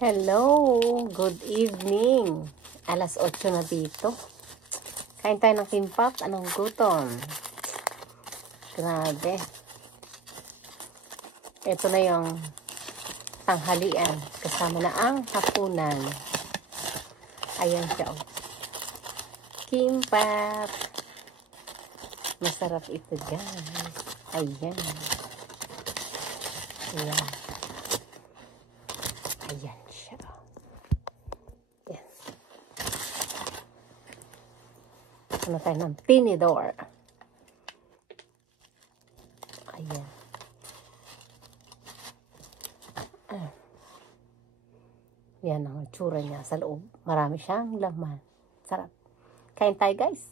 Hello, good evening. Alas 8 na dito. Kain tayo ng kimbap. Anong gutom? Grabe. Ito na yung tanghalian. Kasama na ang hapunan. Ayan siya. Kimbap. Masarap ito, guys. Ayan. Ayan. Ayan siya. Yan. Ano tayo ng tinidor. Ayan. Yan ang tsura niya sa loob. Marami siyang laman. Sarap. Kain tayo, guys.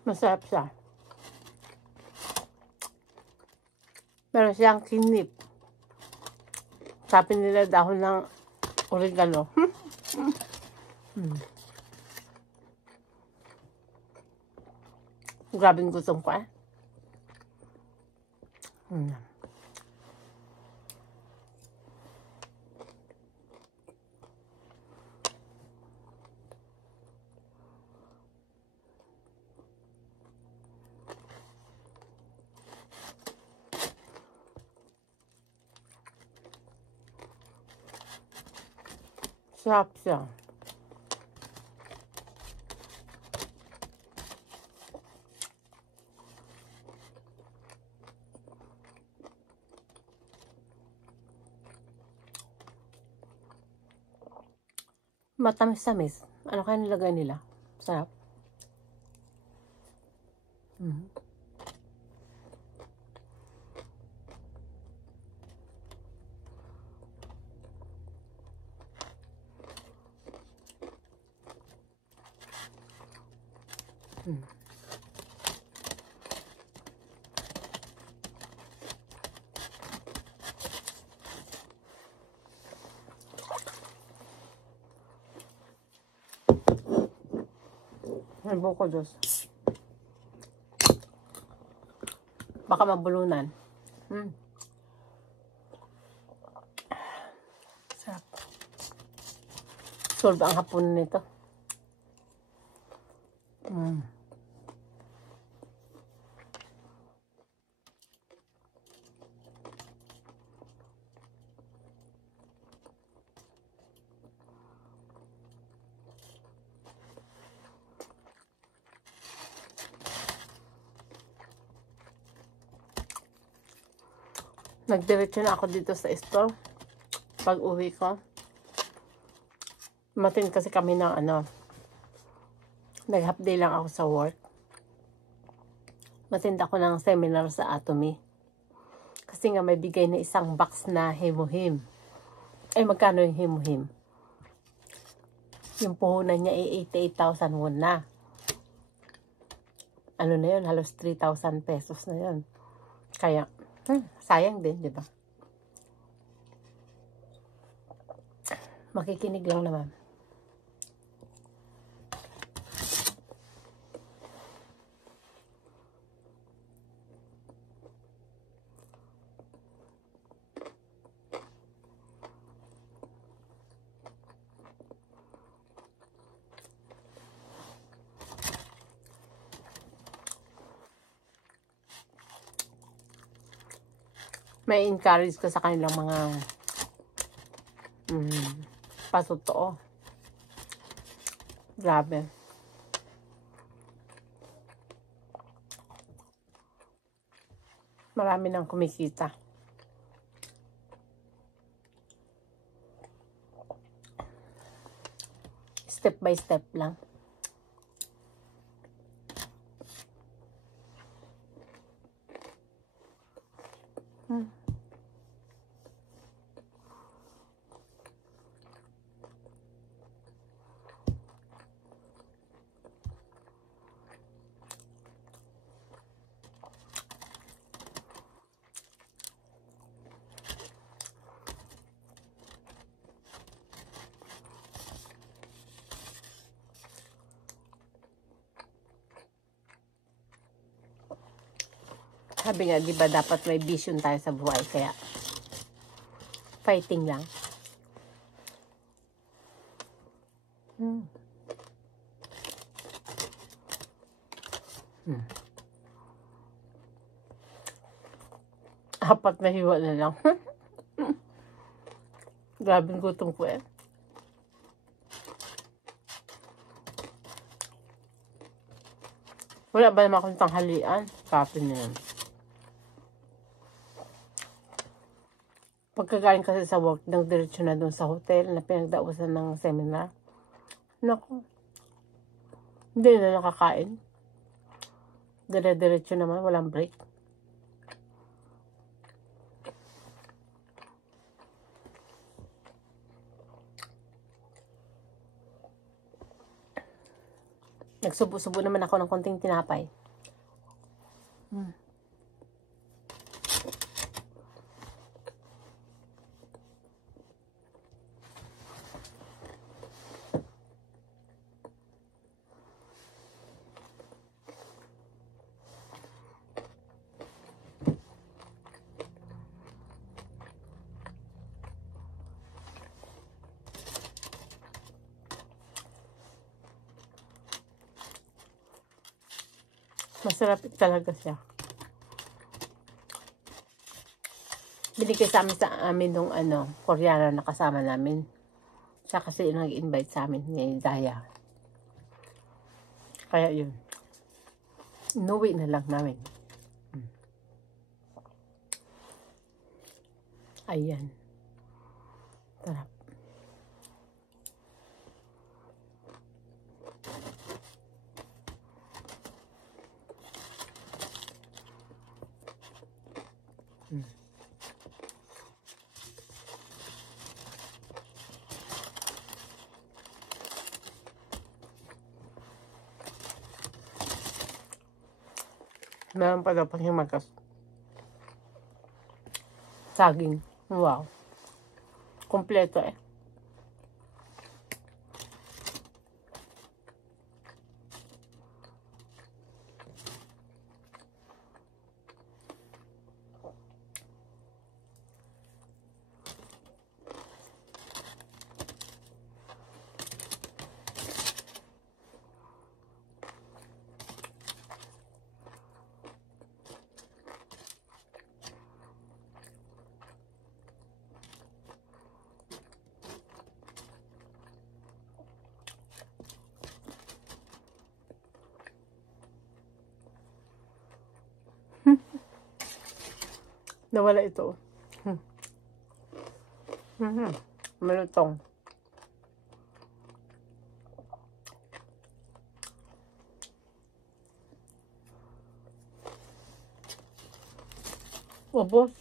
Masarap siya. Meron siyang kinip. Sabi nila dahon ng oregano. Grabing gutom ko eh. Sarap siya. Matamis-tamis. Ano kaya nilagay nila? Sarap. Ay, buko Diyos. Baka mabulunan. Sarap. Solve ang hapon nito. Nagdiretso na ako dito sa store. Pag uwi ko. Matin kasi kami ng nag-half day lang ako sa work. Matind ako ng seminar sa Atomy. Kasi nga may bigay na isang box na himuhim. Ay, magkano yung himuhim? Yung puhunan niya ay 88,000 won na. Ano na yun? Halos 3,000 pesos na yun. Kaya, sayang din, di ba? Makikinig lang naman. May encourage ko sa kanilang mga patotoo. Grabe. Marami nang kumikita. Step by step lang. Sabi nga, di ba dapat may vision tayo sa buhay, kaya fighting lang. Apat na hiwa na lang. Grabe gutom ko eh. Wala ba naman akong tanghalian? Kape na yan. Pagkagaling kasi sa work, nagdiretso na doon sa hotel na pinagdausan ng seminar. Naku. Hindi na nakakain. Dire-diretso naman, walang break. Nagsubo-subo naman ako ng konting tinapay. Masarap talaga siya. Binigay sa amin nung Koreana na kasama namin. Siya kasi nag-invite sa amin ni Daya. Kaya yun. Inuwi na lang namin. Ayan. Sarap. Meron pa daw pang himagas. Saging. Wow. Kompleto eh. Nawala ito. Malutong. Ubos.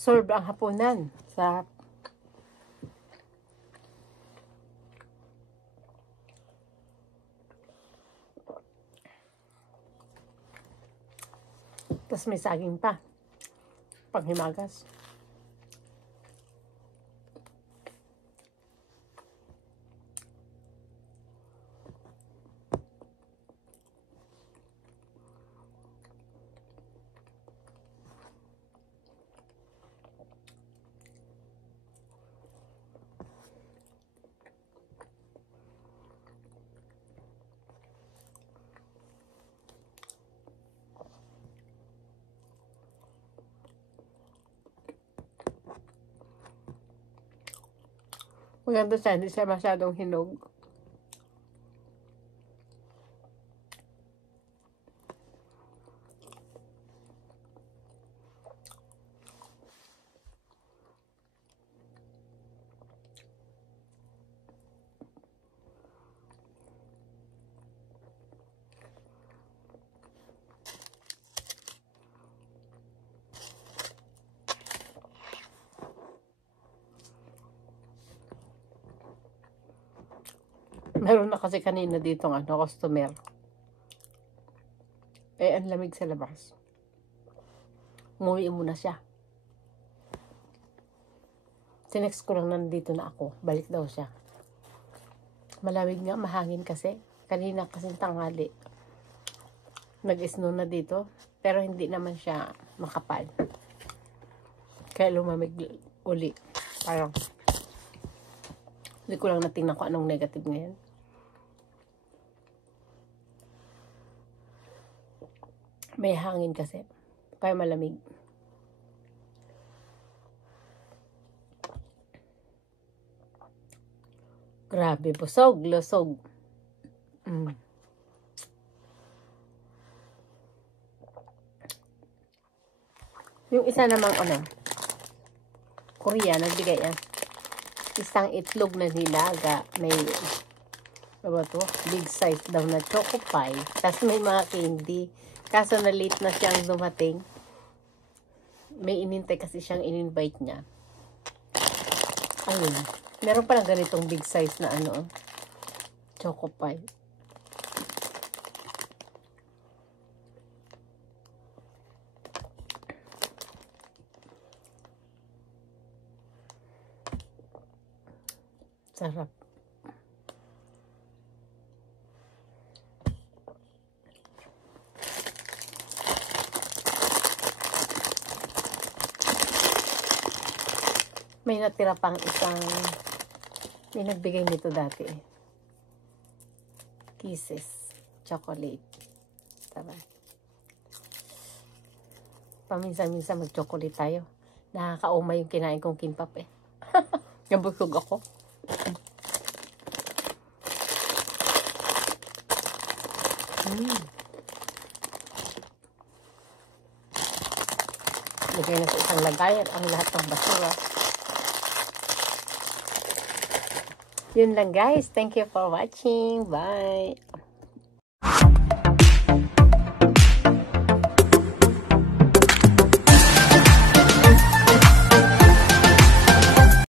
Serve ang hapunan. Sarap. Tapos may saging pa. Panghimagas. Maganda siya, hindi siya masyadong hinog. Meron na kasi kanina dito customer. Eh, ang lamig sa labas. Umuwi muna siya. Sinext ko lang nandito na ako. Balik daw siya. Malamig nga, mahangin kasi. Kanina kasi tanghali. Nag-snow na dito. Pero hindi naman siya makapal. Kaya lumamig uli. Parang hindi ko lang natingnan ko anong negative ngayon. May hangin kasi. Kaya malamig. Grabe, busog, lusog. Yung isa namang Korea, nagbigay yan. Isang itlog na nilaga. May, big size daw na choco pie. Tapos may mga candy. Kaso na late na siyang dumating. May inintay kasi siyang in-invite niya. Ayun. Meron palang ganitong big size na choco pie. Sarap. May natira pang may nagbigay nito dati. Kisses. Chocolate. Tara. Paminsan-minsan mag-chocolate tayo. Nakakaumay yung kinain kong kimbap eh. Nabusog ako. Lagay na sa isang lagayan ang lahat ng basura. Yun lang guys. Thank you for watching. Bye!